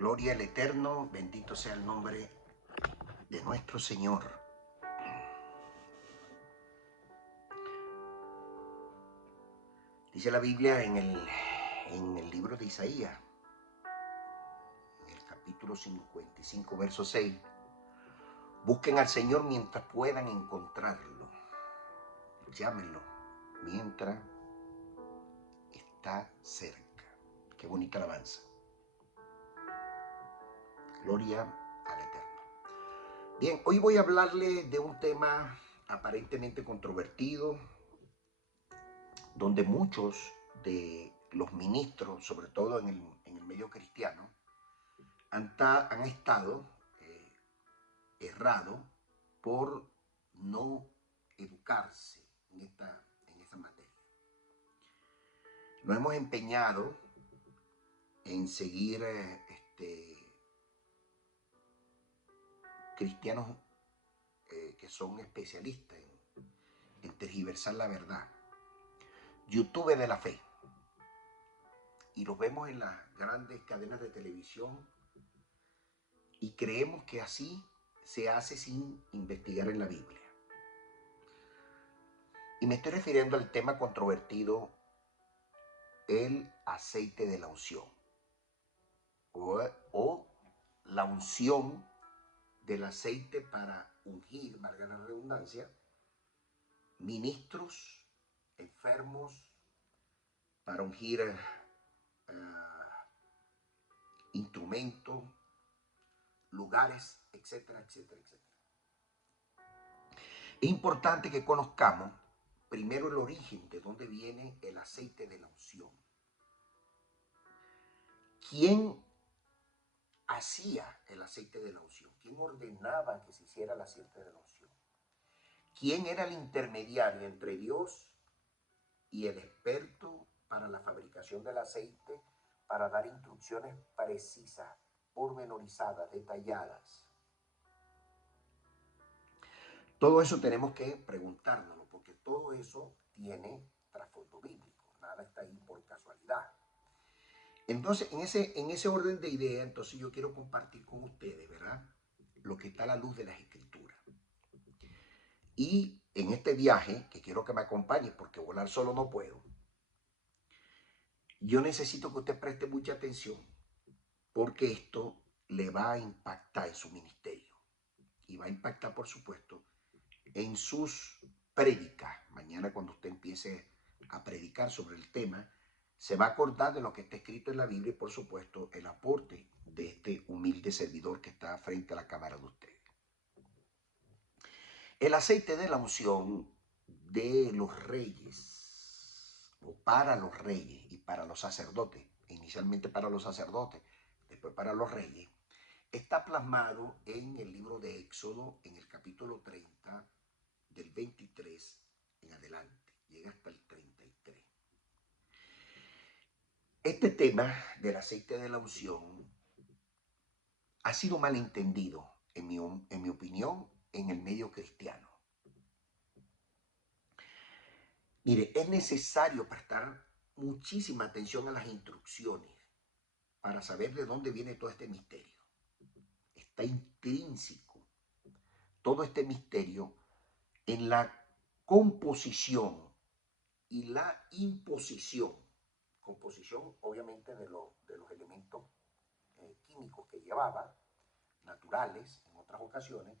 Gloria al Eterno, bendito sea el nombre de nuestro Señor. Dice la Biblia en el libro de Isaías, en el capítulo 55, verso 6. Busquen al Señor mientras puedan encontrarlo. Llámenlo mientras está cerca. Qué bonita alabanza. Gloria al Eterno. Bien, hoy voy a hablarle de un tema aparentemente controvertido, donde muchos de los ministros, sobre todo en el medio cristiano, han estado errados por no educarse en esta materia. Nos hemos empeñado en seguir cristianos que son especialistas en tergiversar la verdad. YouTube de la fe. Y los vemos en las grandes cadenas de televisión y creemos que así se hace sin investigar en la Biblia. Y me estoy refiriendo al tema controvertido, el aceite de la unción. O la unción del aceite para ungir, valga la redundancia, ministros, enfermos, para ungir instrumentos, lugares, etcétera, etcétera, etcétera. Es importante que conozcamos primero el origen de dónde viene el aceite de la unción. ¿Quién hacía el aceite de la unción? ¿Quién ordenaba que se hiciera el aceite de la unción? ¿Quién era el intermediario entre Dios y el experto para la fabricación del aceite, para dar instrucciones precisas, pormenorizadas, detalladas? Todo eso tenemos que preguntárnoslo, porque todo eso tiene trasfondo bíblico. Nada está ahí por casualidad. Entonces, en ese orden de ideas, entonces yo quiero compartir con ustedes, ¿verdad?, lo que está a la luz de las Escrituras. Y en este viaje, que quiero que me acompañe, porque volar solo no puedo, yo necesito que usted preste mucha atención, porque esto le va a impactar en su ministerio. Y va a impactar, por supuesto, en sus prédicas. Mañana, cuando usted empiece a predicar sobre el tema, se va a acordar de lo que está escrito en la Biblia y, por supuesto, el aporte de este humilde servidor que está frente a la cámara de ustedes. El aceite de la unción de los reyes, o para los reyes y para los sacerdotes, inicialmente para los sacerdotes, después para los reyes, está plasmado en el libro de Éxodo, en el capítulo 30, del 23 en adelante, llega hasta el 33. Este tema del aceite de la unción ha sido malentendido, en mi opinión, en el medio cristiano. Mire, es necesario prestar muchísima atención a las instrucciones para saber de dónde viene todo este misterio. Está intrínseco todo este misterio en la composición y la imposición. Composición, obviamente, de los elementos químicos que llevaba, naturales en otras ocasiones,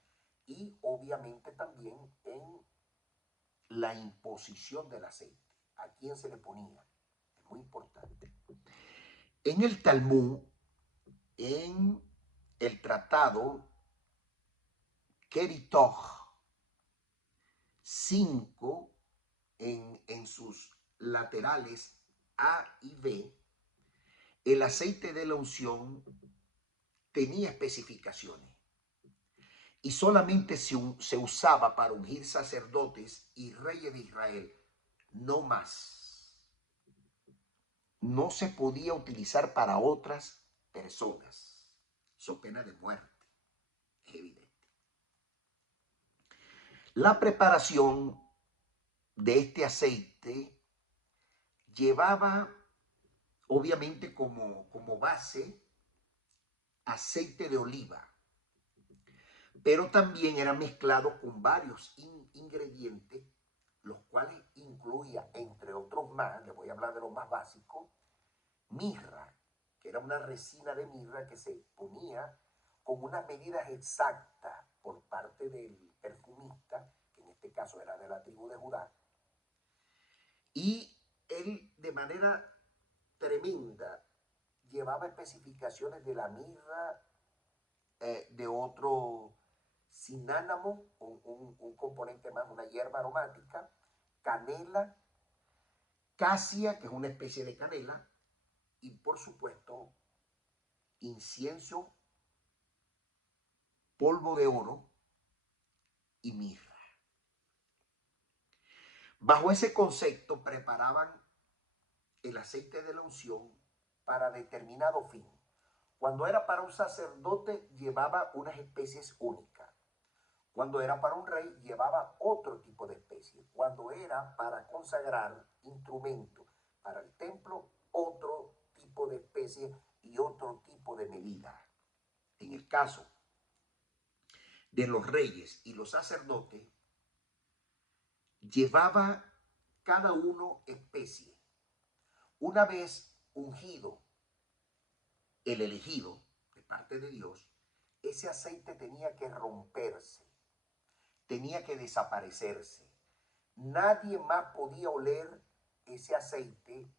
y obviamente también en la imposición del aceite. ¿A quién se le ponía? Es muy importante. En el Talmud, en el tratado Keritoj 5, en sus laterales A y B, el aceite de la unción tenía especificaciones y solamente se usaba para ungir sacerdotes y reyes de Israel, no más. No se podía utilizar para otras personas, so pena de muerte, es evidente. La preparación de este aceite llevaba, obviamente, como base aceite de oliva, pero también era mezclado con varios ingredientes, los cuales incluía, entre otros más, les voy a hablar de lo más básico, mirra, que era una resina de mirra que se ponía con unas medidas exactas por parte del perfumista, que en este caso era de la tribu de Judá, y él de manera tremenda llevaba especificaciones de la mirra, de otro cinánamo, un componente más, una hierba aromática, canela, casia, que es una especie de canela, y por supuesto incienso, polvo de oro y mirra. Bajo ese concepto preparaban el aceite de la unción para determinado fin. Cuando era para un sacerdote llevaba unas especies únicas. Cuando era para un rey llevaba otro tipo de especie. Cuando era para consagrar instrumentos para el templo, otro tipo de especie y otro tipo de medida. En el caso de los reyes y los sacerdotes, llevaba cada uno especie. Una vez ungido el elegido de parte de Dios, ese aceite tenía que romperse, tenía que desaparecerse. Nadie más podía oler ese aceite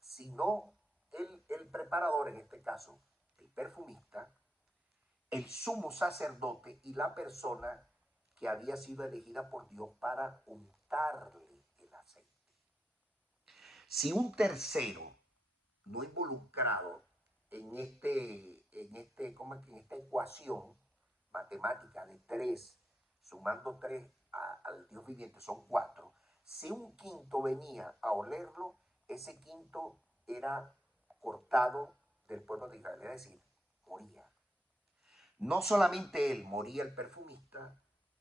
sino el preparador, en este caso, el perfumista, el sumo sacerdote y la persona que había sido elegida por Dios para untarle el aceite. Si un tercero no involucrado ¿cómo es que en esta ecuación matemática de 3, sumando 3 al Dios viviente, son 4. Si un quinto venía a olerlo, ese quinto era cortado del pueblo de Israel, es decir, moría. No solamente él, moría el perfumista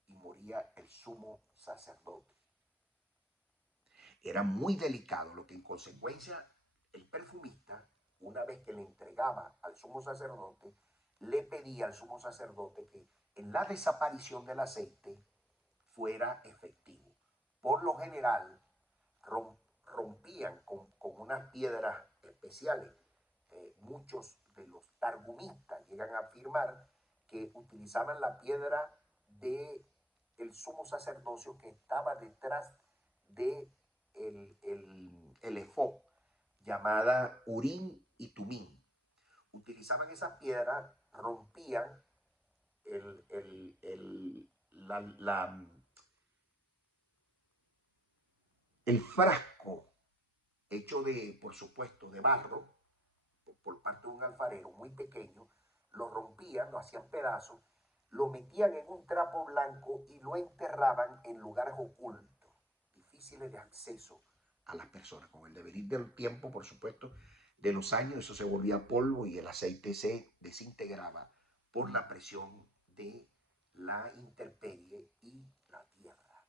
y moría el sumo sacerdote. Era muy delicado, lo que en consecuencia el perfumista, una vez que le entregaba al sumo sacerdote, le pedía al sumo sacerdote que en la desaparición del aceite fuera efectivo. Por lo general, rompían con unas piedras especiales. Muchos de los targumistas llegan a afirmar que utilizaban la piedra del sumo sacerdocio que estaba detrás de el efod, llamada Urín y Tumín. Utilizaban esas piedras, rompían el frasco hecho de, por supuesto, de barro, por parte de un alfarero muy pequeño, lo rompían, lo hacían pedazos, lo metían en un trapo blanco y lo enterraban en lugares ocultos, difíciles de acceso a las personas. Con el devenir del tiempo, por supuesto, de los años, eso se volvía polvo y el aceite se desintegraba por la presión de la intemperie y la tierra.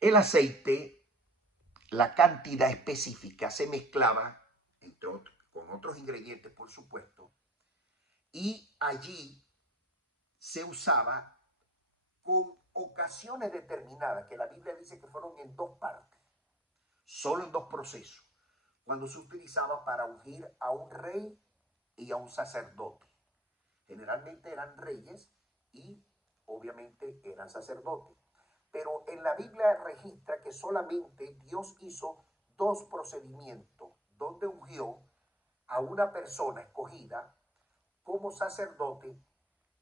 El aceite, la cantidad específica se mezclaba con otros ingredientes, por supuesto, y allí se usaba con ocasiones determinadas, que la Biblia dice que fueron en 2 partes, solo en 2 procesos, cuando se utilizaba para ungir a un rey y a un sacerdote. Generalmente eran reyes y obviamente eran sacerdotes. Pero en la Biblia registra que solamente Dios hizo 2 procedimientos donde ungió a una persona escogida como sacerdote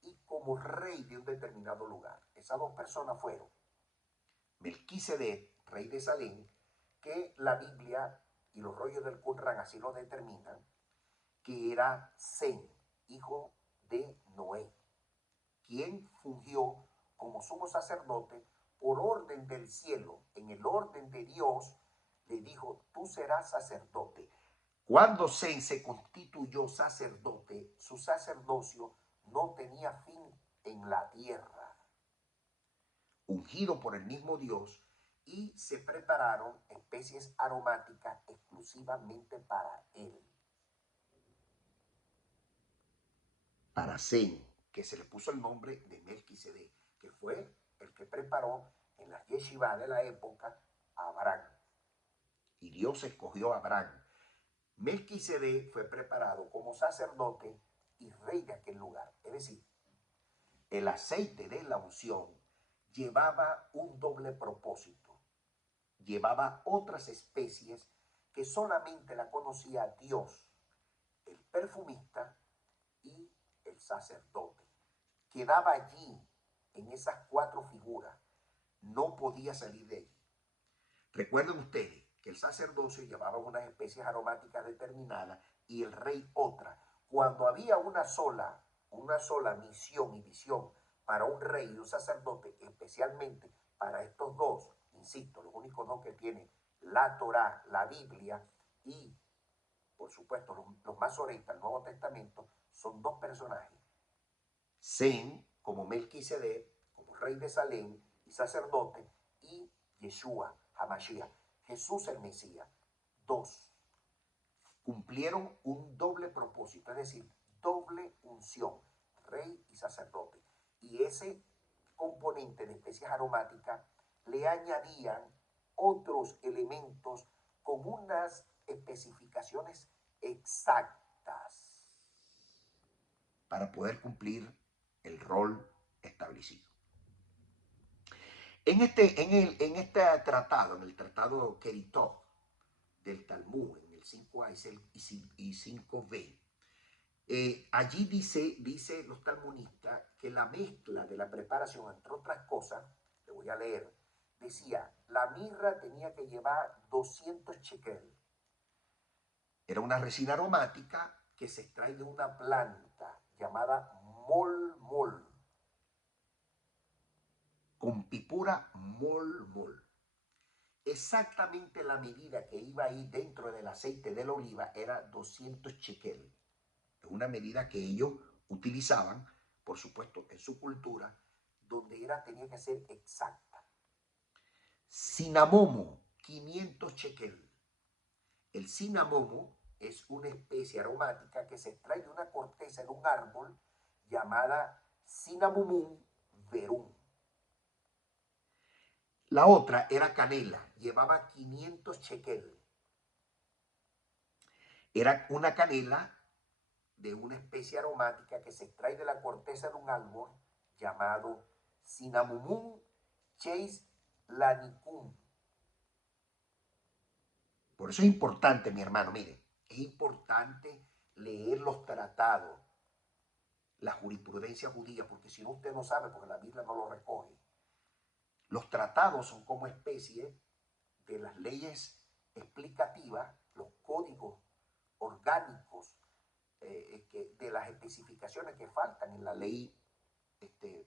y como rey de un determinado lugar. Esas 2 personas fueron Melquisedec, rey de Salem, que la Biblia y los rollos del Qumran así lo determinan, que era Sem, hijo de Noé, quien fungió como sumo sacerdote por orden del cielo. En el orden de Dios le dijo, tú serás sacerdote. Cuando Sem se constituyó sacerdote, su sacerdocio no tenía fin en la tierra. Ungido por el mismo Dios, y se prepararon especies aromáticas exclusivamente para él. para Zen, que se le puso el nombre de Melquisedec, que fue el que preparó en la yeshiva de la época a Abraham. Y Dios escogió a Abraham. Melquisedec fue preparado como sacerdote y rey de aquel lugar. Es decir, el aceite de la unción llevaba un doble propósito. Llevaba otras especies que solamente la conocía Dios, el perfumista y el sacerdote. Quedaba allí en esas cuatro figuras. No podía salir de allí. Recuerden ustedes que el sacerdocio llevaba unas especies aromáticas determinadas y el rey otra. Cuando había una sola misión y visión para un rey y un sacerdote, especialmente para estos dos, insisto, los únicos dos que tienen la Torá, la Biblia y, por supuesto, los masoretas, el Nuevo Testamento, son dos personajes. Zen, como Melquisedec, como rey de Salem y sacerdote, y Yeshua, Hamashiach, Jesús el Mesías. Dos, cumplieron un doble propósito, es decir, doble unción, rey y sacerdote. Y ese componente de especies aromáticas le añadían otros elementos con unas especificaciones exactas para poder cumplir el rol establecido. En este tratado, en el tratado Keritó del Talmud, en el 5a y 5b, allí dice los talmunistas que la mezcla de la preparación, entre otras cosas, le voy a leer, decía, la mirra tenía que llevar 200 shekel. Era una resina aromática que se extrae de una planta llamada mol, con pipura mol. Exactamente la medida que iba ahí dentro del aceite de la oliva era 200 shekel. Es una medida que ellos utilizaban, por supuesto, en su cultura, donde tenía que ser exacta. Cinamomo, 500 shekel. El cinamomo es una especie aromática que se extrae de una corteza de un árbol llamada Cinnamomum verum. La otra era canela, llevaba 500 shekel. Era una canela de una especie aromática que se extrae de la corteza de un árbol llamado Cinnamomum cheislanicum. Por eso es importante, mi hermano, mire, es importante leer los tratados, la jurisprudencia judía, porque si no usted no sabe, porque la Biblia no lo recoge. Los tratados son como especie de las leyes explicativas, los códigos orgánicos de las especificaciones que faltan en la ley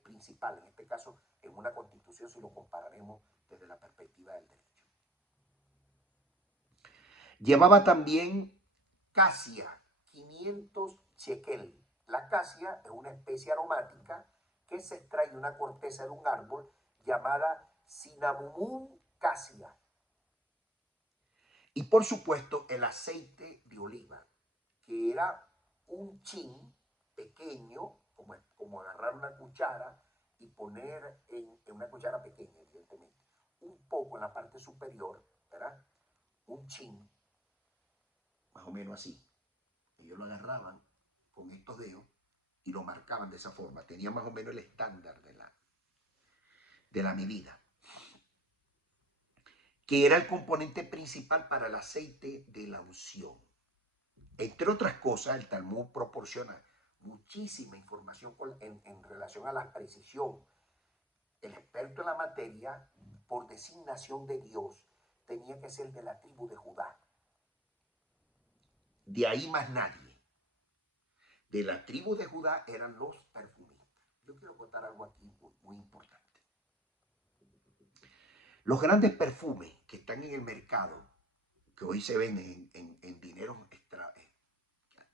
principal, en este caso en una constitución si lo compararemos desde la perspectiva del derecho. Llevaba también casia, 500 shekel. La casia es una especie aromática que se extrae de una corteza de un árbol llamada Cinnamomum cassia. Y por supuesto el aceite de oliva, que era un chin pequeño, como agarrar una cuchara y poner en una cuchara pequeña, evidentemente, un poco en la parte superior, ¿verdad? Un chin, más o menos así. Ellos lo agarraban con estos dedos y lo marcaban de esa forma. Tenía más o menos el estándar de la medida, que era el componente principal para el aceite de la unción. Entre otras cosas, el Talmud proporciona muchísima información en relación a la precisión. El experto en la materia, por designación de Dios, tenía que ser de la tribu de Judá. De ahí más nadie. De la tribu de Judá eran los perfumistas. Yo quiero contar algo aquí muy importante. Los grandes perfumes que están en el mercado, que hoy se ven en dinero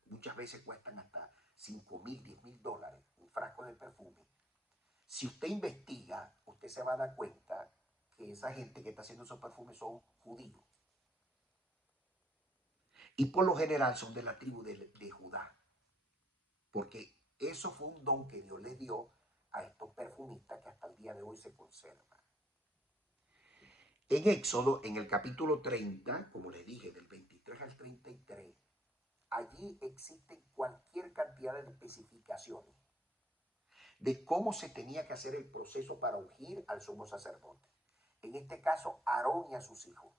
muchas veces cuestan hasta 5.000, 10.000 dólares un frasco de perfume. Si usted investiga, usted se va a dar cuenta que esa gente que está haciendo esos perfumes son judíos. Y por lo general son de la tribu de Judá. Porque Eso fue un don que Dios le dio a estos perfumistas que hasta el día de hoy se conservan. En Éxodo, en el capítulo 30, como les dije, del 23 al 33, allí existen cualquier cantidad de especificaciones de cómo se tenía que hacer el proceso para ungir al sumo sacerdote. En este caso, Aarón y a sus hijos.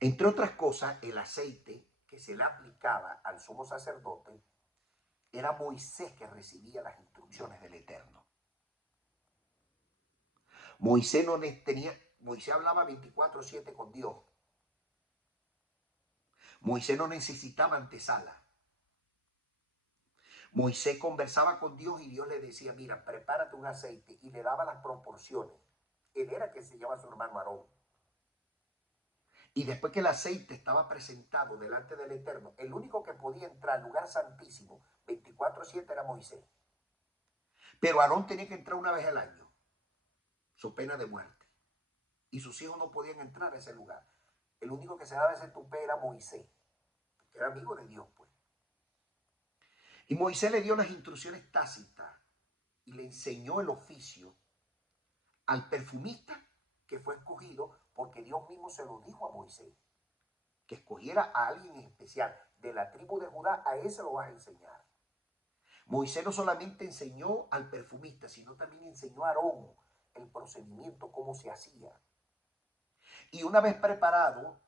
Entre otras cosas, el aceite que se le aplicaba al sumo sacerdote era Moisés que recibía las instrucciones del Eterno. Moisés hablaba 24/7 con Dios. Moisés no necesitaba antesala. Moisés conversaba con Dios y Dios le decía, mira, prepárate un aceite, y le daba las proporciones. Él era que se llama a su hermano Aarón. Y después que el aceite estaba presentado delante del Eterno, el único que podía entrar al lugar santísimo 24/7 era Moisés. Pero Aarón tenía que entrar una vez al año, su pena de muerte. Y sus hijos no podían entrar a ese lugar. El único que se daba ese tupé era Moisés, que era amigo de Dios, pues. Y Moisés le dio las instrucciones tácitas y le enseñó el oficio al perfumista que fue escogido, porque Dios mismo se lo dijo a Moisés, que escogiera a alguien en especial de la tribu de Judá. A ese lo vas a enseñar. Moisés no solamente enseñó al perfumista, sino también enseñó a Aarón el procedimiento, cómo se hacía. Y una vez preparado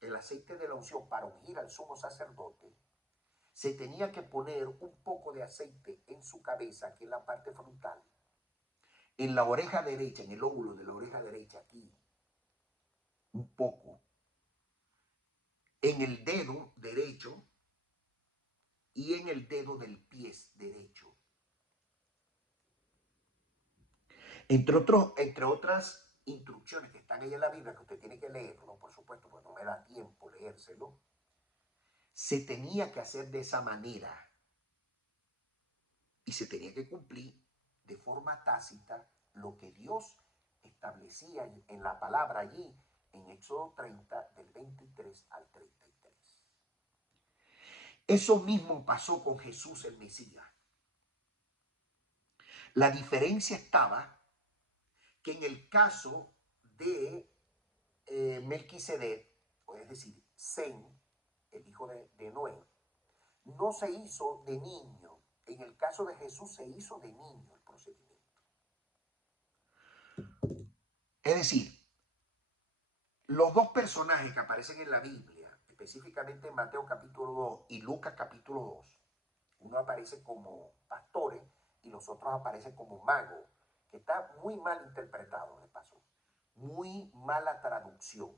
el aceite de la unción para ungir al sumo sacerdote, se tenía que poner un poco de aceite en su cabeza, que es la parte frontal, en la oreja derecha, en el óvulo de la oreja derecha, aquí, un poco, en el dedo derecho y en el dedo del pie derecho. Entre otras instrucciones que están ahí en la Biblia, que usted tiene que leerlo, por supuesto, porque no me da tiempo leérselo, se tenía que hacer de esa manera y se tenía que cumplir de forma tácita lo que Dios establecía en la palabra allí en Éxodo 30 del 23 al 33. Eso mismo pasó con Jesús el Mesías. La diferencia estaba que en el caso de Melquisedec, es decir, Sem, el hijo de Noé, no se hizo de niño. En el caso de Jesús se hizo de niño el procedimiento. Es decir, los dos personajes que aparecen en la Biblia, específicamente en Mateo capítulo 2 y Lucas capítulo 2, uno aparece como pastores y los otros aparecen como magos, que está muy mal interpretado de paso, muy mala traducción.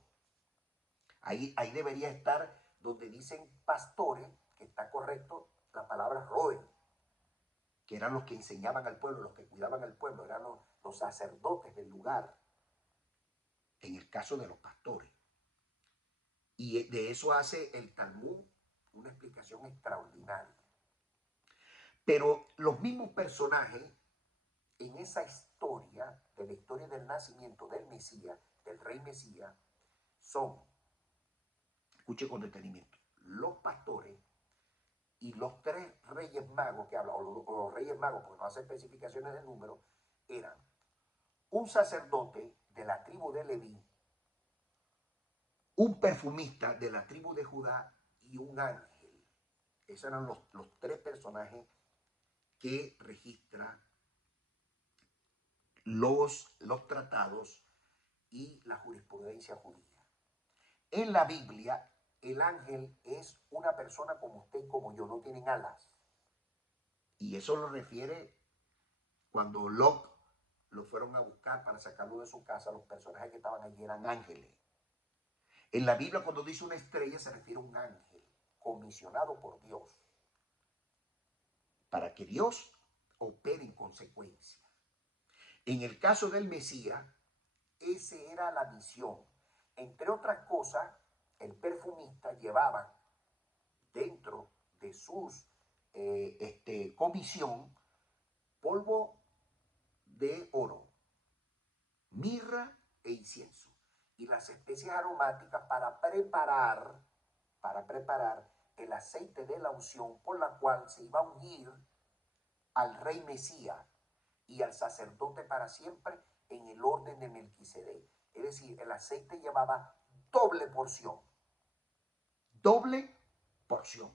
Ahí debería estar donde dicen pastores, que está correcto la palabra roe, que eran los que enseñaban al pueblo, los que cuidaban al pueblo, eran los sacerdotes del lugar, en el caso de los pastores. Y de eso hace el Talmud una explicación extraordinaria. Pero los mismos personajes en esa historia, de la historia del nacimiento del Mesías, del rey Mesías, son, escuche con detenimiento, los pastores y los tres reyes magos que hablan, o los reyes magos, porque no hace especificaciones de número, eran un sacerdote de la tribu de Leví, un perfumista de la tribu de Judá y un ángel. Esos eran los tres personajes que registra los tratados y la jurisprudencia judía. En la Biblia, el ángel es una persona como usted y como yo, no tienen alas. Y eso lo refiere cuando Lot lo fueron a buscar para sacarlo de su casa. Los personajes que estaban allí eran ángeles. En la Biblia, cuando dice una estrella, se refiere a un ángel comisionado por Dios para que Dios opere en consecuencia. En el caso del Mesías, esa era la misión. Entre otras cosas, el perfumista llevaba dentro de sus comisión polvo de oro, mirra e incienso y las especies aromáticas para preparar el aceite de la unción por la cual se iba a ungir al rey Mesías y al sacerdote para siempre en el orden de Melquisedec. Es decir, el aceite llevaba doble porción. Doble porción.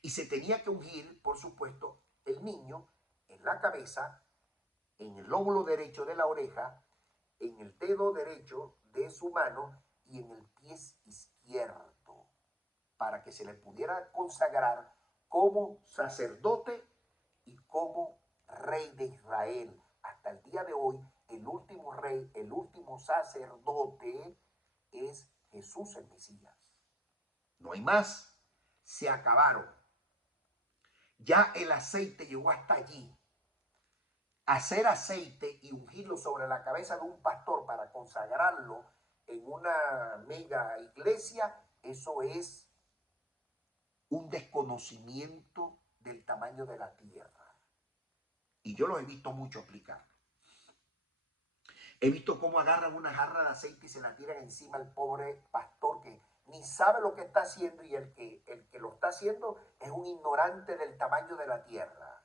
Y se tenía que ungir, por supuesto, el niño en la cabeza, en el lóbulo derecho de la oreja, en el dedo derecho de su mano y en el pie izquierdo, para que se le pudiera consagrar como sacerdote y como rey de Israel. Hasta el día de hoy, el último rey, el último sacerdote es Jesús el Mesías. No hay más, se acabaron. Ya el aceite llegó hasta allí. Hacer aceite y ungirlo sobre la cabeza de un pastor para consagrarlo en una mega iglesia, eso es un desconocimiento del tamaño de la tierra. Y yo lo he visto mucho aplicar. He visto cómo agarran una jarra de aceite y se la tiran encima al pobre pastor que ni sabe lo que está haciendo, y el que lo está haciendo es un ignorante del tamaño de la tierra.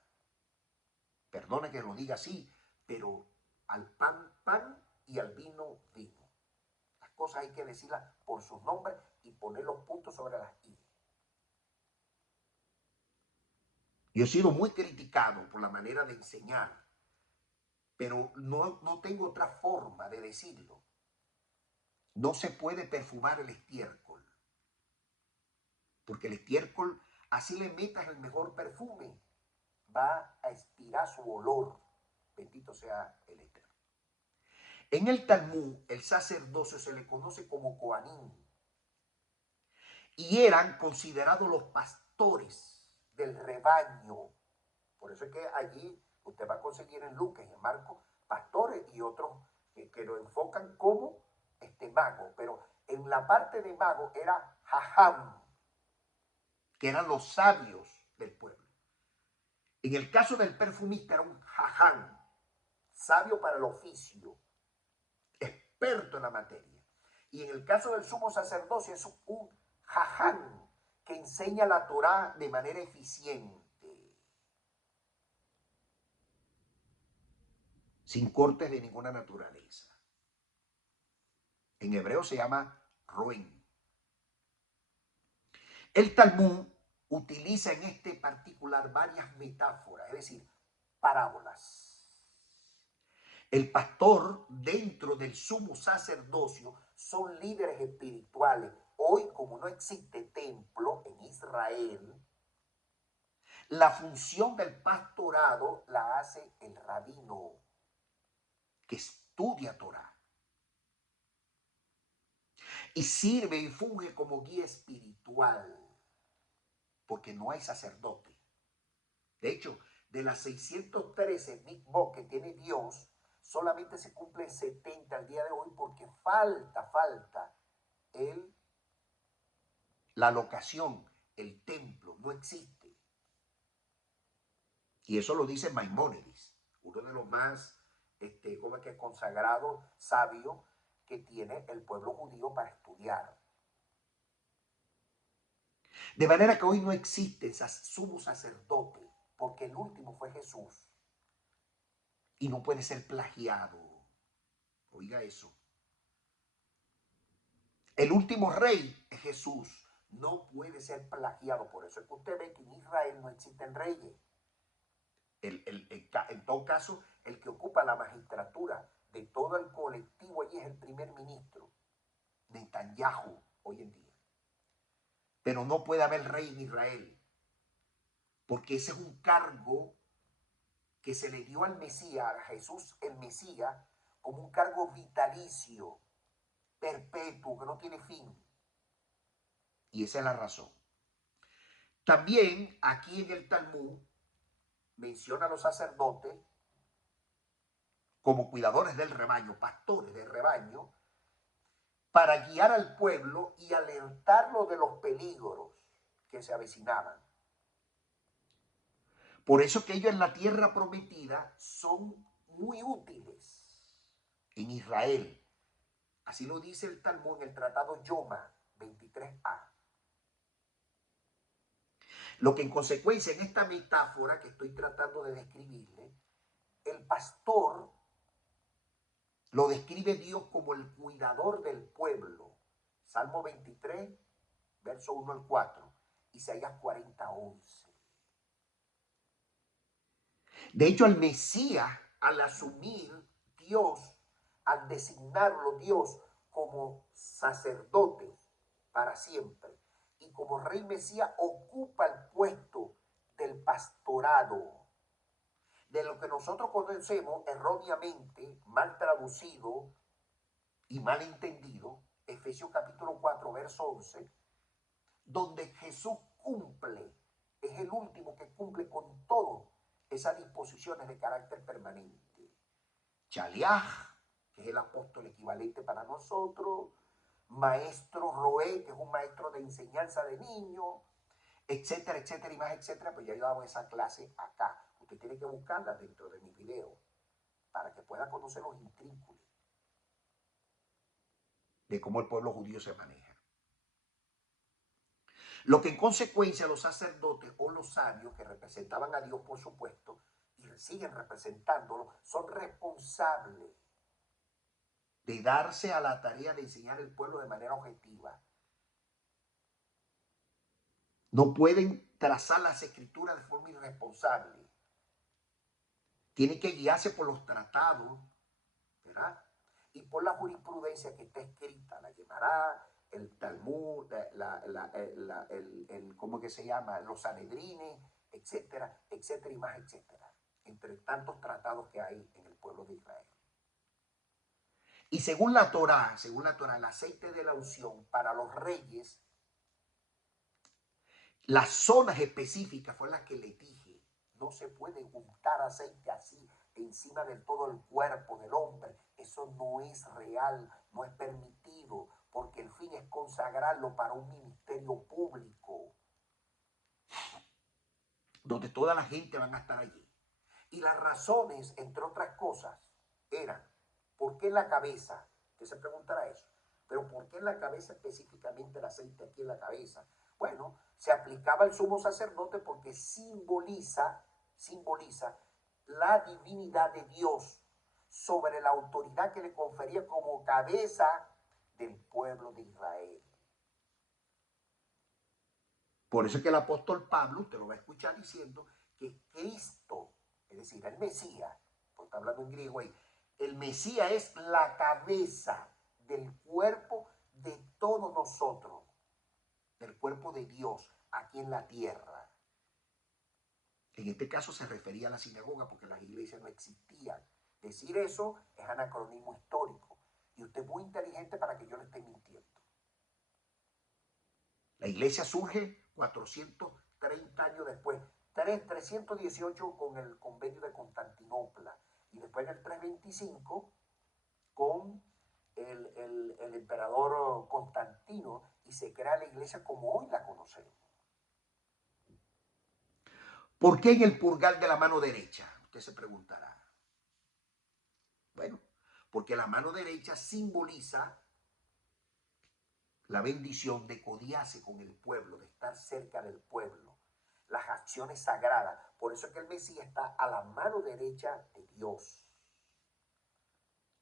Perdone que lo diga así, pero al pan, pan y al vino, vino. Las cosas hay que decirlas por sus nombres y poner los puntos sobre las i. Yo he sido muy criticado por la manera de enseñar, pero no tengo otra forma de decirlo. No se puede perfumar el estiércol, porque el estiércol, así le metas el mejor perfume, va a expirar su olor. Bendito sea el Eterno. En el Talmud, el sacerdocio se le conoce como Coanim, y eran considerados los pastores del rebaño. Por eso es que allí usted va a conseguir en Lucas y en Marcos pastores y otros que lo enfocan como mago, pero en la parte de mago era Jajam, que eran los sabios del pueblo. En el caso del perfumista era un Jajam, sabio para el oficio, experto en la materia. Y en el caso del sumo sacerdocio es un Jajam que enseña la Torá de manera eficiente, sin cortes de ninguna naturaleza. En hebreo se llama Roen. El Talmud utiliza en este particular varias metáforas, es decir, parábolas. El pastor dentro del sumo sacerdocio son líderes espirituales. Hoy, como no existe templo en Israel, la función del pastorado la hace el rabino, que estudia Torá y sirve y funge como guía espiritual, porque no hay sacerdote. De hecho, de las 613 mitzvot que tiene Dios, solamente se cumplen 70 al día de hoy, porque falta la locación, el templo, no existe. Y eso lo dice Maimónides, uno de los más consagrados, sabios que tiene el pueblo judío para estudiar. De manera que hoy no existe sumo sacerdote, porque el último fue Jesús. Y no puede ser plagiado. Oiga eso. El último rey es Jesús. No puede ser plagiado. Por eso es que usted ve que en Israel no existen reyes. En todo caso, el que ocupa la magistratura de todo el colectivo allí es el primer ministro, Netanyahu, hoy en día. Pero no puede haber rey en Israel, porque ese es un cargo que se le dio al Mesías, a Jesús el Mesías, como un cargo vitalicio, perpetuo, que no tiene fin. Y esa es la razón. También aquí en el Talmud menciona a los sacerdotes como cuidadores del rebaño, pastores del rebaño, para guiar al pueblo y alertarlo de los peligros que se avecinaban. Por eso que ellos en la tierra prometida son muy útiles en Israel. Así lo dice el Talmud en el Tratado Yoma 23a. Lo que en consecuencia en esta metáfora que estoy tratando de describirle, el pastor lo describe Dios como el cuidador del pueblo. Salmo 23, verso 1 al 4. Isaías 40, 11. De hecho, al Mesías, al asumir Dios, al designarlo Dios como sacerdote para siempre y como rey Mesías, ocupa el puesto del pastorado, de lo que nosotros conocemos erróneamente, mal traducido y mal entendido, Efesios capítulo 4, verso 11, donde Jesús cumple, es el último que cumple con todo esas disposiciones de carácter permanente. Chaliaj, que es el apóstol equivalente para nosotros, maestro Roé, que es un maestro de enseñanza de niños, etcétera, etcétera y más, etcétera. Pues ya yo hago esa clase acá. Usted tiene que buscarla dentro de mis videos para que pueda conocer los intrínculos de cómo el pueblo judío se maneja. Lo que en consecuencia los sacerdotes o los sabios, que representaban a Dios por supuesto, y siguen representándolo, son responsables de darse a la tarea de enseñar al pueblo de manera objetiva. No pueden trazar las escrituras de forma irresponsable. Tienen que guiarse por los tratados, ¿verdad? Y por la jurisprudencia que está escrita, la Gemara, el Talmud, ¿cómo que se llama? Los Sanedrines, etcétera, etcétera y más, etcétera. Entre tantos tratados que hay en el pueblo de Israel. Y según la Torá, el aceite de la unción para los reyes, las zonas específicas fueron las que le dije. No se puede untar aceite así encima de todo el cuerpo del hombre. Eso no es real, no es permitido, porque el fin es consagrarlo para un ministerio público, donde toda la gente van a estar allí. Y las razones, entre otras cosas, eran, ¿por qué en la cabeza? Usted se preguntará eso. Pero ¿por qué en la cabeza específicamente el aceite aquí en la cabeza? Bueno, se aplicaba al sumo sacerdote porque simboliza la divinidad de Dios sobre la autoridad que le confería como cabeza del pueblo de Israel. Por eso es que el apóstol Pablo, usted lo va a escuchar diciendo que Cristo, es decir, el Mesías, pues está hablando en griego ahí, el Mesías es la cabeza del cuerpo de todos nosotros, del cuerpo de Dios aquí en la tierra. En este caso se refería a la sinagoga porque las iglesias no existían. Decir eso es anacronismo histórico. Y usted es muy inteligente para que yo le esté mintiendo. La iglesia surge 430 años después, 318 con el convenio de Constantinopla y después en el 325 con el emperador Constantino y se crea la iglesia como hoy la conocemos. ¿Por qué en el purgar de la mano derecha? Usted se preguntará. Bueno, porque la mano derecha simboliza la bendición de codiarse con el pueblo, de estar cerca del pueblo, las acciones sagradas. Por eso es que el Mesías está a la mano derecha de Dios,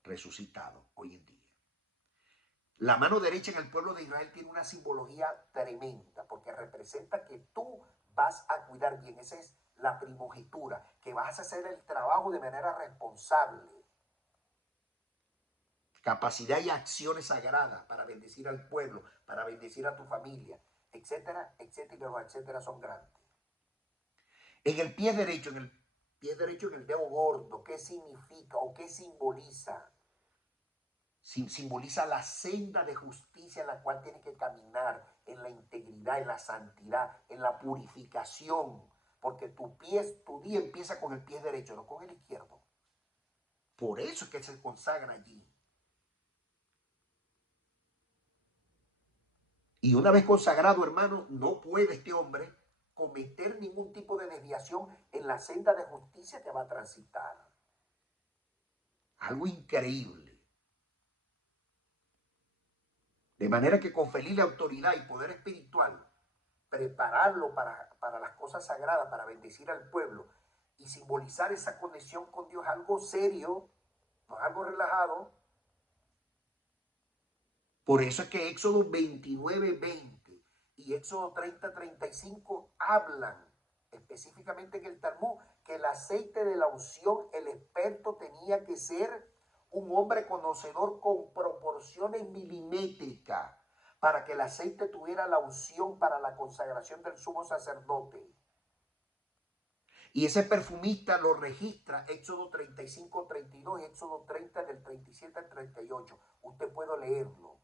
resucitado hoy en día. La mano derecha en el pueblo de Israel tiene una simbología tremenda, porque representa que tú vas a cuidar bien. Esa es la primogenitura, que vas a hacer el trabajo de manera responsable. Capacidad y acciones sagradas para bendecir al pueblo, para bendecir a tu familia, etcétera, etcétera, y los etcétera son grandes. En el pie derecho, en el dedo gordo, ¿qué significa o qué simboliza? Simboliza la senda de justicia en la cual tienes que caminar, en la integridad, en la santidad, en la purificación, porque tu día empieza con el pie derecho, no con el izquierdo. Por eso es que se consagra allí. Y una vez consagrado, hermano, no puede este hombre cometer ningún tipo de desviación en la senda de justicia que va a transitar. Algo increíble. De manera que con feliz autoridad y poder espiritual prepararlo para las cosas sagradas, para bendecir al pueblo y simbolizar esa conexión con Dios, algo serio, no es algo relajado. Por eso es que Éxodo 29:20 y Éxodo 30:35 hablan específicamente en el Talmud que el aceite de la unción, el experto tenía que ser un hombre conocedor con proporciones milimétricas para que el aceite tuviera la unción para la consagración del sumo sacerdote. Y ese perfumista lo registra Éxodo 35:32 y Éxodo 30 del 37 al 38. Usted puede leerlo.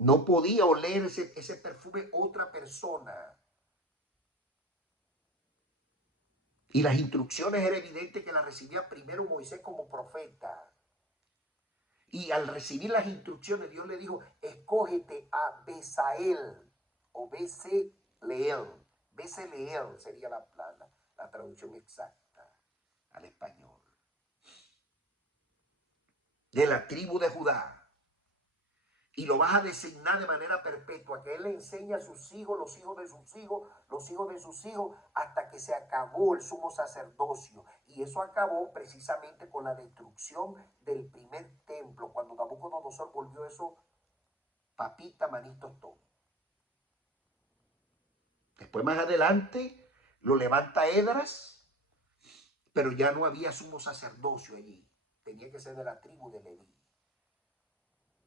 No podía oler ese perfume otra persona. Y las instrucciones era evidente que las recibía primero Moisés como profeta. Y al recibir las instrucciones, Dios le dijo, escógete a Besaleel o Besaleel. Besaleel sería la traducción exacta al español. De la tribu de Judá. Y lo vas a designar de manera perpetua, que él le enseña a sus hijos, los hijos de sus hijos, los hijos de sus hijos, hasta que se acabó el sumo sacerdocio. Y eso acabó precisamente con la destrucción del primer templo, cuando Nabucodonosor volvió eso papita, manitos, todo. Después más adelante lo levanta Edras, pero ya no había sumo sacerdocio allí. Tenía que ser de la tribu de Leví.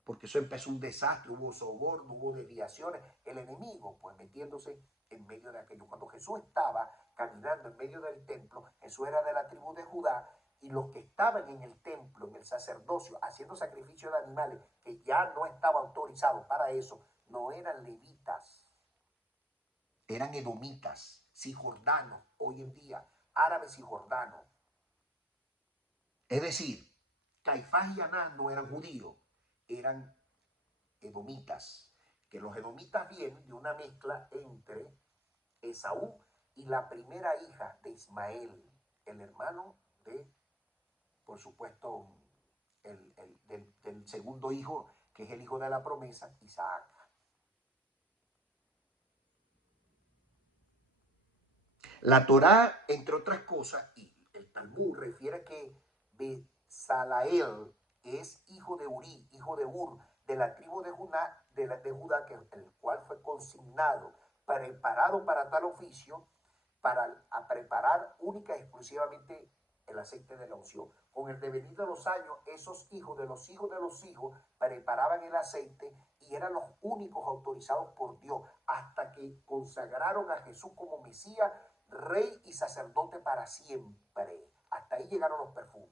Porque eso empezó un desastre, hubo soborno, hubo desviaciones, el enemigo pues metiéndose en medio de aquello. Cuando Jesús estaba caminando en medio del templo, Jesús era de la tribu de Judá, y los que estaban en el templo, en el sacerdocio, haciendo sacrificio de animales, que ya no estaba autorizado para eso, no eran levitas, eran edomitas, cisjordanos, hoy en día, árabes cisjordanos. Es decir, Caifás y Anás no eran judíos, eran edomitas, que los edomitas vienen de una mezcla entre Esaú y la primera hija de Ismael, el hermano de, por supuesto, del segundo hijo, que es el hijo de la promesa, Isaac. La Torá, entre otras cosas, y el Talmud refiere que Besalael es hijo de Uri, hijo de Ur, de la tribu de Judá, que el cual fue consignado, preparado para tal oficio, para preparar única y exclusivamente el aceite de la unción. Con el devenir de los años, esos hijos de los hijos de los hijos preparaban el aceite y eran los únicos autorizados por Dios, hasta que consagraron a Jesús como Mesías, Rey y sacerdote para siempre. Hasta ahí llegaron los perfumes.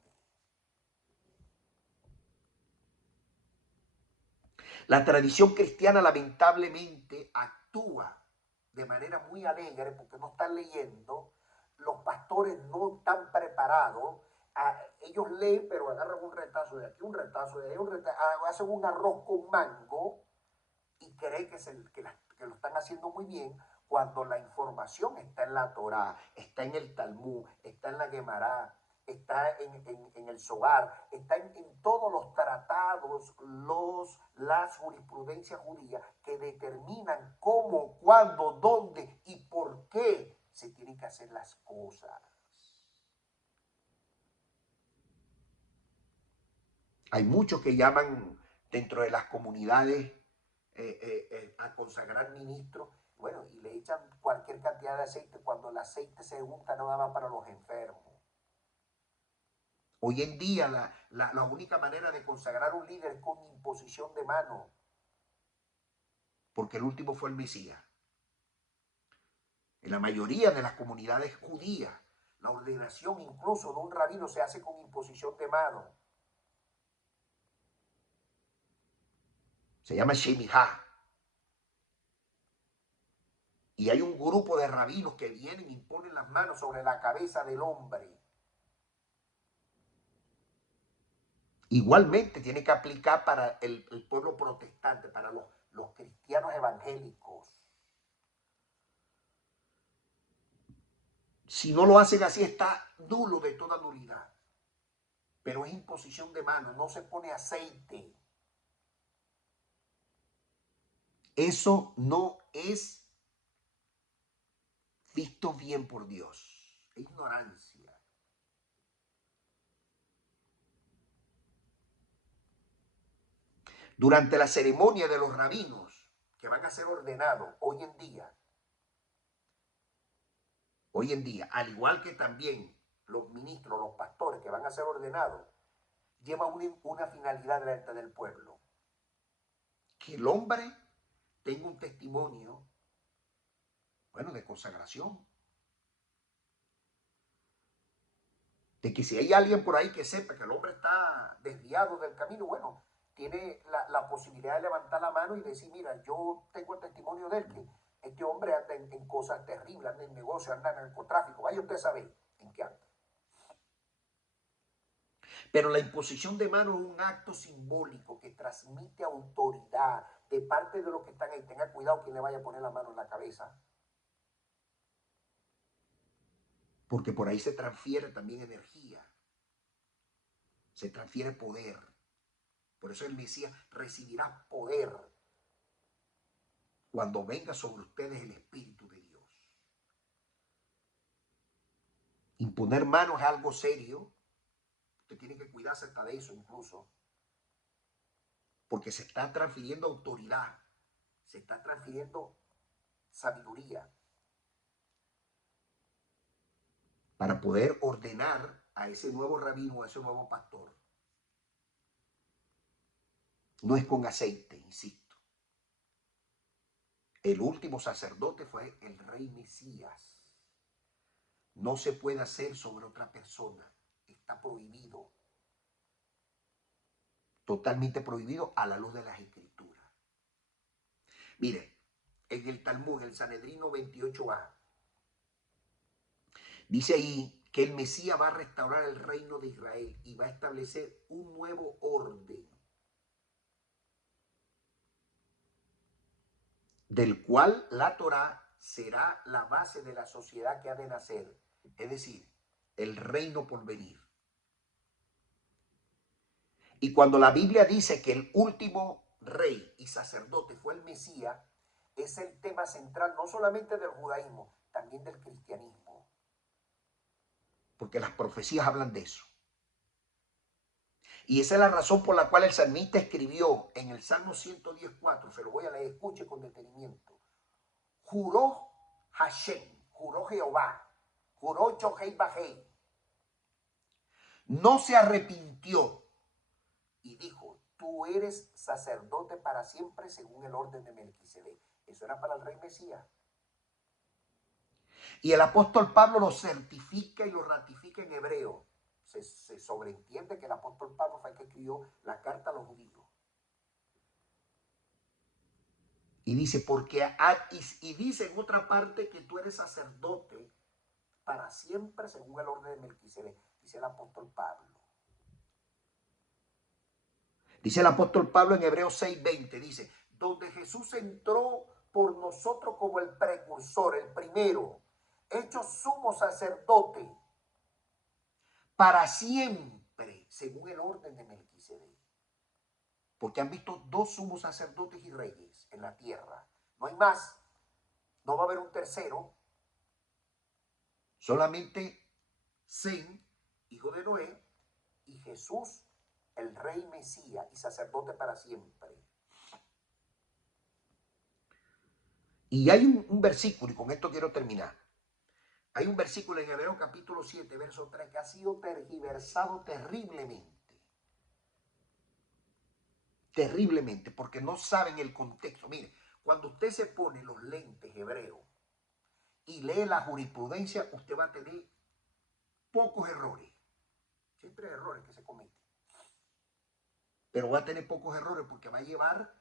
La tradición cristiana lamentablemente actúa de manera muy alegre porque no están leyendo, los pastores no están preparados, ellos leen pero agarran un retazo de aquí, un retazo de ahí, hacen un arroz con mango y creen que lo están haciendo muy bien, cuando la información está en la Torá, está en el Talmud, está en la Guemará, está en el Zohar, está en todos los tratados, las jurisprudencias judías que determinan cómo, cuándo, dónde y por qué se tienen que hacer las cosas. Hay muchos que llaman dentro de las comunidades a consagrar ministros, bueno, y le echan cualquier cantidad de aceite cuando el aceite se junta nada más para los enfermos. Hoy en día la única manera de consagrar un líder es con imposición de mano, porque el último fue el Mesías. En la mayoría de las comunidades judías, la ordenación incluso de un rabino se hace con imposición de mano. Se llama Shemijá. Y hay un grupo de rabinos que vienen y ponen las manos sobre la cabeza del hombre. Igualmente tiene que aplicar para el pueblo protestante, para los cristianos evangélicos. Si no lo hacen así, está nulo de toda nulidad. Pero es imposición de mano, no se pone aceite. Eso no es visto bien por Dios. Es ignorancia. Durante la ceremonia de los rabinos que van a ser ordenados hoy en día, al igual que también los ministros, los pastores que van a ser ordenados, lleva una finalidad delante del pueblo. Que el hombre tenga un testimonio, bueno, de consagración. De que si hay alguien por ahí que sepa que el hombre está desviado del camino, bueno, tiene la posibilidad de levantar la mano y decir, mira, yo tengo el testimonio de él, que este hombre anda en cosas terribles, anda en negocio, anda en narcotráfico, vaya usted a saber en qué anda. Pero la imposición de manos es un acto simbólico que transmite autoridad de parte de los que están ahí. Tenga cuidado quien le vaya a poner la mano en la cabeza. Porque por ahí se transfiere también energía. Se transfiere poder. Por eso el Mesías recibirá poder cuando venga sobre ustedes el Espíritu de Dios. Imponer manos es algo serio. Usted tiene que cuidarse hasta de eso incluso. Porque se está transfiriendo autoridad. Se está transfiriendo sabiduría. Para poder ordenar a ese nuevo rabino, a ese nuevo pastor. No es con aceite, insisto. El último sacerdote fue el rey Mesías. No se puede hacer sobre otra persona. Está prohibido. Totalmente prohibido a la luz de las Escrituras. Mire, en el Talmud, el Sanedrino 28a, dice ahí que el Mesías va a restaurar el reino de Israel y va a establecer un nuevo orden, del cual la Torá será la base de la sociedad que ha de nacer, es decir, el reino por venir. Y cuando la Biblia dice que el último rey y sacerdote fue el Mesías, es el tema central no solamente del judaísmo, también del cristianismo. Porque las profecías hablan de eso. Y esa es la razón por la cual el salmista escribió en el Salmo 110:4, se lo voy a leer, escuche con detenimiento. Juró Hashem, juró Jehová, juró Yohei Bajei. No se arrepintió y dijo, tú eres sacerdote para siempre según el orden de Melquisedec. Eso era para el rey Mesías. Y el apóstol Pablo lo certifica y lo ratifica en hebreo. Se sobreentiende que el apóstol Pablo fue el que escribió la carta a los judíos. Y dice, y dice en otra parte que tú eres sacerdote para siempre según el orden de Melquisedec. Dice el apóstol Pablo. Dice el apóstol Pablo en Hebreos 6:20, dice, donde Jesús entró por nosotros como el precursor, el primero, hecho sumo sacerdote para siempre, según el orden de Melquisedec. Porque han visto dos sumos sacerdotes y reyes en la tierra. No hay más. No va a haber un tercero. Solamente Sem, hijo de Noé, y Jesús, el rey Mesías y sacerdote para siempre. Y hay un versículo, y con esto quiero terminar. Hay un versículo en Hebreos capítulo 7, verso 3, que ha sido tergiversado terriblemente. Terriblemente, porque no saben el contexto. Mire, cuando usted se pone los lentes hebreos y lee la jurisprudencia, usted va a tener pocos errores. Siempre hay errores que se cometen. Pero va a tener pocos errores porque va a llevar,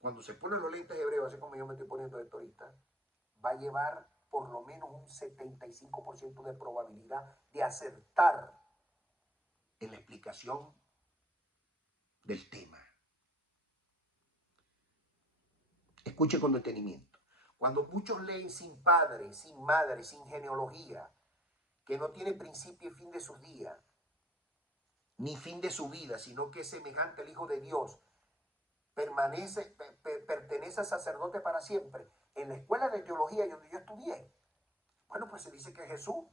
cuando se ponen los lentes hebreos, así como yo me estoy poniendo de turista, va a llevar por lo menos un 75% de probabilidad de acertar en la explicación del tema. Escuche con detenimiento. Cuando muchos leen sin padre, sin madre, sin genealogía, que no tiene principio y fin de sus días, ni fin de su vida, sino que es semejante al Hijo de Dios, pertenece al sacerdote para siempre. En la escuela de teología donde yo estudié, bueno, pues se dice que Jesús,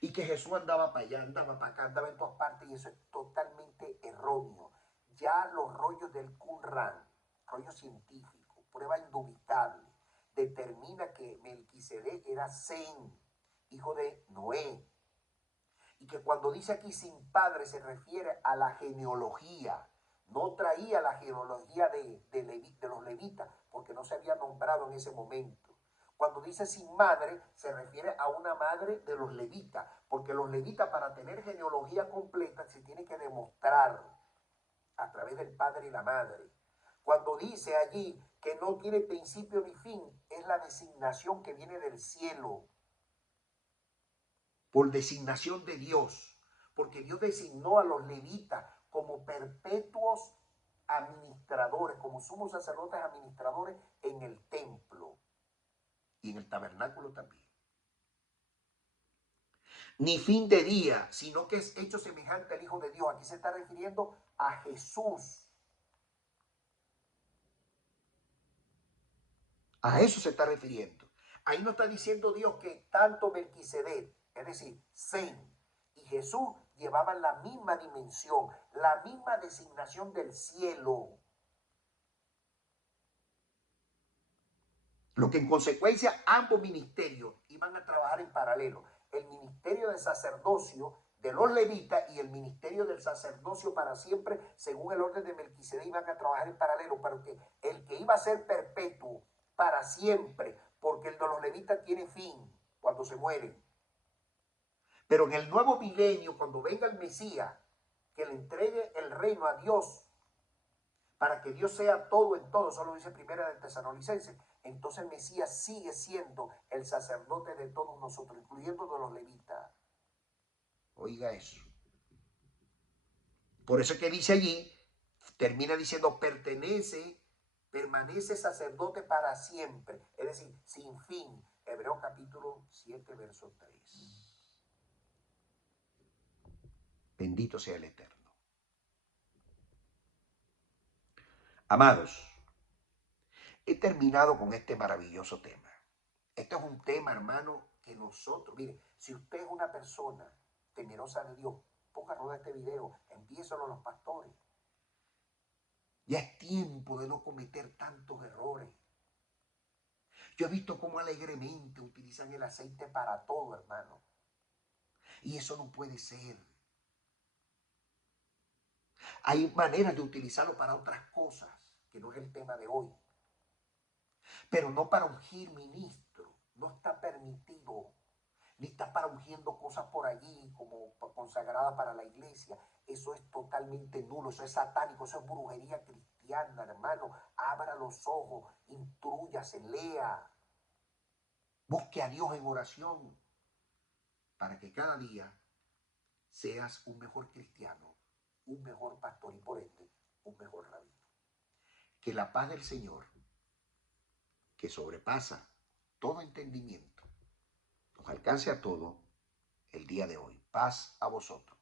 y que Jesús andaba para allá, andaba para acá, andaba en todas partes, y eso es totalmente erróneo. Ya los rollos del Qumran, rollo científico, prueba indubitable, determina que Melquisedec era Sem, hijo de Noé, y que cuando dice aquí sin padre se refiere a la genealogía. No traía la genealogía de los levitas, porque no se había nombrado en ese momento. Cuando dice sin madre, se refiere a una madre de los levitas, porque los levitas, para tener genealogía completa, se tiene que demostrar a través del padre y la madre. Cuando dice allí que no tiene principio ni fin, es la designación que viene del cielo, por designación de Dios, porque Dios designó a los levitas como perpetuos administradores, como sumos sacerdotes administradores en el templo y en el tabernáculo también. Ni fin de día, sino que es hecho semejante al Hijo de Dios. Aquí se está refiriendo a Jesús. A eso se está refiriendo. Ahí no está diciendo Dios que tanto Melquisedec, es decir, Sem y Jesús llevaban la misma dimensión, la misma designación del cielo. Lo que en consecuencia ambos ministerios iban a trabajar en paralelo. El ministerio del sacerdocio de los levitas y el ministerio del sacerdocio para siempre, según el orden de Melquisedec, iban a trabajar en paralelo, pero que el que iba a ser perpetuo para siempre, porque el de los levitas tiene fin cuando se mueren. Pero en el nuevo milenio, cuando venga el Mesías, que le entregue el reino a Dios, para que Dios sea todo en todo, solo dice Primera de Tesalonicenses, entonces el Mesías sigue siendo el sacerdote de todos nosotros, incluyendo de los levitas. Oiga eso. Por eso es que dice allí, termina diciendo, permanece sacerdote para siempre, es decir, sin fin. Hebreos capítulo 7, verso 3. Bendito sea el Eterno. Amados, he terminado con este maravilloso tema. Este es un tema, hermano, que nosotros, mire, si usted es una persona temerosa de Dios, ponga a rodar este video, envíeselo a los pastores. Ya es tiempo de no cometer tantos errores. Yo he visto cómo alegremente utilizan el aceite para todo, hermano. Y eso no puede ser. Hay maneras de utilizarlo para otras cosas, que no es el tema de hoy. Pero no para ungir ministro. No está permitido. Ni está para ungiendo cosas por allí como consagradas para la iglesia. Eso es totalmente nulo, eso es satánico, eso es brujería cristiana, hermano. Abra los ojos, intrúyase, lea. Busque a Dios en oración para que cada día seas un mejor cristiano, un mejor pastor y por ende un mejor rabino. Que la paz del Señor, que sobrepasa todo entendimiento, nos alcance a todo el día de hoy. Paz a vosotros.